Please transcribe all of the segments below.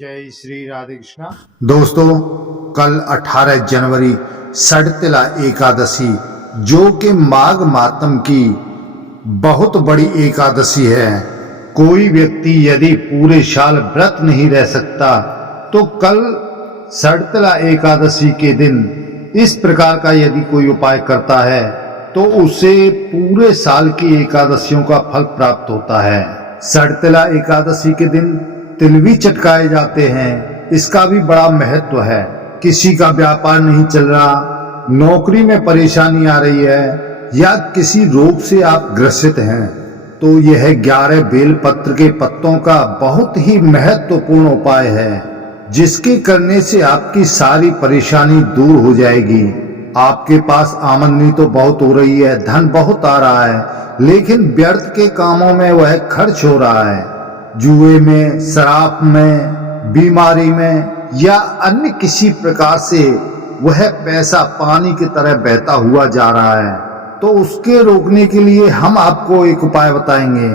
जय श्री राधे कृष्णा। दोस्तों, कल 18 जनवरी सड़तिला एकादशी जो कि माघ मातम की बहुत बड़ी एकादशी है। कोई व्यक्ति यदि पूरे साल व्रत नहीं रह सकता तो कल सड़तिला एकादशी के दिन इस प्रकार का यदि कोई उपाय करता है तो उसे पूरे साल की एकादशियों का फल प्राप्त होता है। सड़तिला एकादशी के दिन तिल भी चटकाए जाते हैं। इसका भी बड़ा महत्व है। किसी का व्यापार नहीं चल रहा, नौकरी में परेशानी आ रही है या किसी रोग से आप ग्रसित हैं तो यह 11 बेलपत्र के पत्तों का बहुत ही महत्वपूर्ण उपाय है जिसके करने से आपकी सारी परेशानी दूर हो जाएगी। आपके पास आमदनी तो बहुत हो रही है, धन बहुत आ रहा है, लेकिन व्यर्थ के कामों में वह खर्च हो रहा है। जुए में, शराब में, बीमारी में या अन्य किसी प्रकार से वह पैसा पानी की तरह बहता हुआ जा रहा है। तो उसके रोकने के लिए हम आपको एक उपाय बताएंगे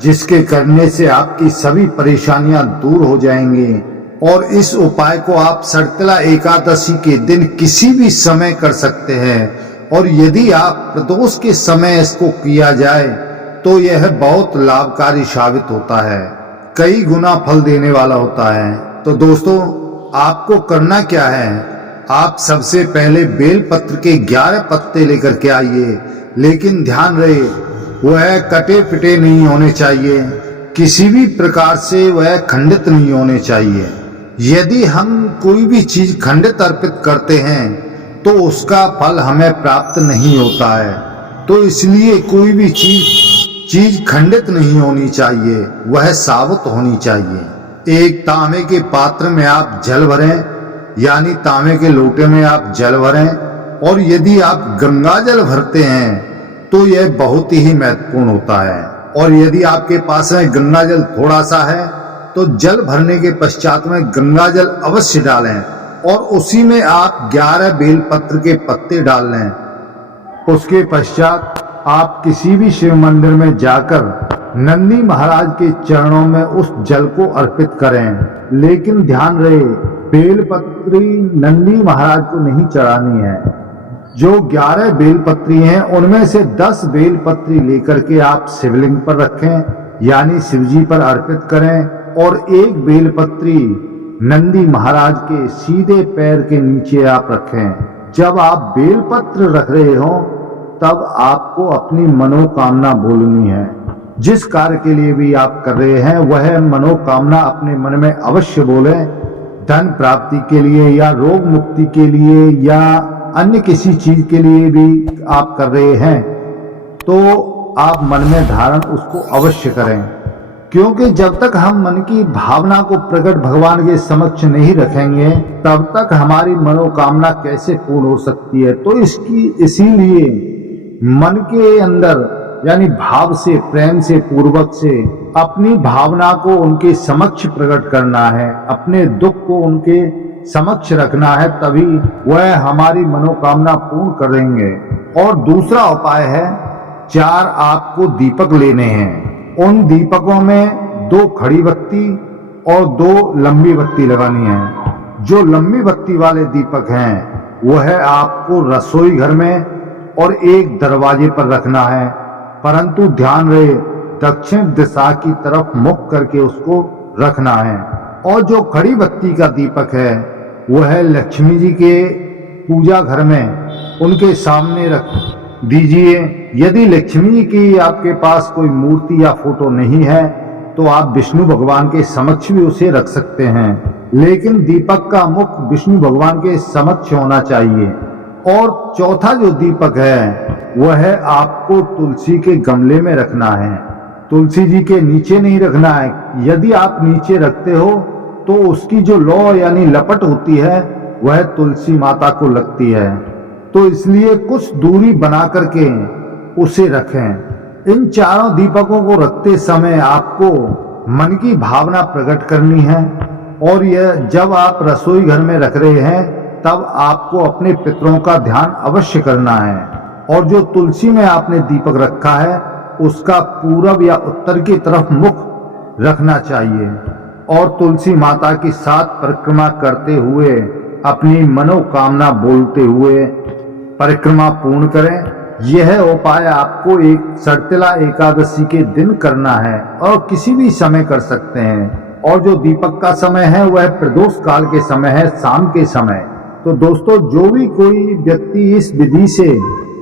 जिसके करने से आपकी सभी परेशानियां दूर हो जाएंगी। और इस उपाय को आप सड़तिला एकादशी के दिन किसी भी समय कर सकते हैं। और यदि आप प्रदोष के समय इसको किया जाए तो यह बहुत लाभकारी साबित होता है, कई गुना फल देने वाला होता है। तो दोस्तों, आपको करना क्या है, आप सबसे पहले बेलपत्र के 11 पत्ते लेकर के आइए, लेकिन ध्यान रहे वह कटे पिटे नहीं होने चाहिए, किसी भी प्रकार से वह खंडित नहीं होने चाहिए। यदि हम कोई भी चीज खंडित अर्पित करते हैं तो उसका फल हमें प्राप्त नहीं होता है। तो इसलिए कोई भी चीज खंडित नहीं होनी चाहिए, वह साबुत होनी चाहिए। एक तांबे के पात्र में आप जल भरें, यानी तांबे के लोटे में आप जल भरें। और यदि आप गंगा जल भरते हैं तो यह बहुत ही महत्वपूर्ण होता है। और यदि आपके पास में गंगा जल थोड़ा सा है तो जल भरने के पश्चात में गंगा जल अवश्य डालें और उसी में आप 11 बेलपत्र के पत्ते डाल लें। उसके पश्चात आप किसी भी शिव मंदिर में जाकर नंदी महाराज के चरणों में उस जल को अर्पित करें। लेकिन ध्यान रहे, बेलपत्री नंदी महाराज को नहीं चढ़ानी है। जो 11 बेलपत्री हैं उनमें से 10 बेलपत्री लेकर के आप शिवलिंग पर रखें, यानी शिवजी पर अर्पित करें। और एक बेलपत्री नंदी महाराज के सीधे पैर के नीचे आप रखें। जब आप बेलपत्र रख रहे हो तब आपको अपनी मनोकामना बोलनी है। जिस कार्य के लिए भी आप कर रहे हैं वह मनोकामना अपने मन में अवश्य बोलें। धन प्राप्ति के लिए या रोग मुक्ति के लिए या अन्य किसी चीज के लिए भी आप कर रहे हैं तो आप मन में धारण उसको अवश्य करें। क्योंकि जब तक हम मन की भावना को प्रकट भगवान के समक्ष नहीं रखेंगे तब तक हमारी मनोकामना कैसे पूर्ण हो सकती है। तो इसीलिए मन के अंदर यानी भाव से, प्रेम से, पूर्वक से अपनी भावना को उनके समक्ष प्रकट करना है, अपने दुख को उनके समक्ष रखना है, तभी वह हमारी मनोकामना पूर्ण करेंगे। और दूसरा उपाय है, 4 आपको दीपक लेने हैं। उन दीपकों में 2 खड़ी बत्ती और 2 लंबी बत्ती लगानी है। जो लंबी बत्ती वाले दीपक हैं वह आपको रसोई घर में और एक दरवाजे पर रखना है, परंतु ध्यान रहे दक्षिण दिशा की तरफ मुख करके उसको रखना है। और जो खड़ी बत्ती का दीपक है वह लक्ष्मी जी के पूजा घर में उनके सामने रख दीजिए। यदि लक्ष्मी की आपके पास कोई मूर्ति या फोटो नहीं है तो आप विष्णु भगवान के समक्ष भी उसे रख सकते हैं, लेकिन दीपक का मुख विष्णु भगवान के समक्ष होना चाहिए। और चौथा जो दीपक है वह आपको तुलसी के गमले में रखना है, तुलसी जी के नीचे नहीं रखना है। यदि आप नीचे रखते हो तो उसकी जो लौ यानी लपट होती है वह तुलसी माता को लगती है। तो इसलिए कुछ दूरी बना करके उसे रखें। इन चारों दीपकों को रखते समय आपको मन की भावना प्रकट करनी है। और यह जब आप रसोई घर में रख रहे हैं तब आपको अपने पितरों का ध्यान अवश्य करना है। और जो तुलसी में आपने दीपक रखा है उसका पूरब या उत्तर की तरफ मुख रखना चाहिए। और तुलसी माता की 7 परिक्रमा करते हुए अपनी मनोकामना बोलते हुए परिक्रमा पूर्ण करें। यह उपाय आपको एक सड़तिला एकादशी के दिन करना है और किसी भी समय कर सकते हैं। और जो दीपक का समय है वह प्रदोष काल के समय है, शाम के समय। तो दोस्तों, जो भी कोई व्यक्ति इस विधि से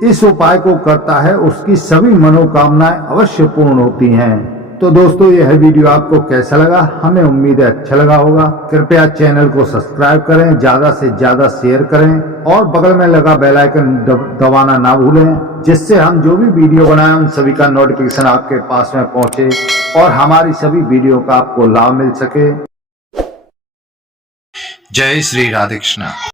इस उपाय को करता है उसकी सभी मनोकामनाएं अवश्य पूर्ण होती हैं। तो दोस्तों, यह वीडियो आपको कैसा लगा? हमें उम्मीद है अच्छा लगा होगा। कृपया चैनल को सब्सक्राइब करें, ज्यादा से ज्यादा शेयर करें और बगल में लगा बेल आइकन दबाना ना भूलें, जिससे हम जो भी वीडियो बनाएं उन सभी का नोटिफिकेशन आपके पास में पहुंचे और हमारी सभी वीडियो का आपको लाभ मिल सके। जय श्री राधे कृष्णा।